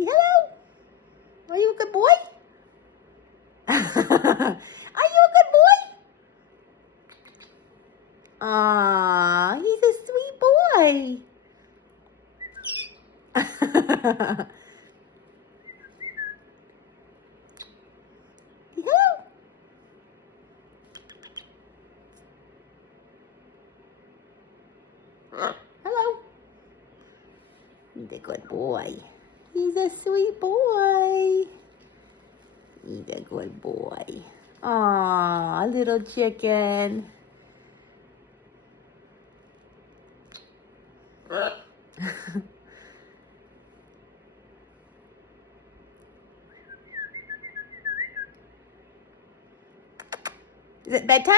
Hello. Are you a good boy? Are you a good boy? Aw, he's a sweet boy. Hello. Hello. He's a good boy. He's a sweet boy. He's a good boy. Aw, little chicken. Is it bedtime?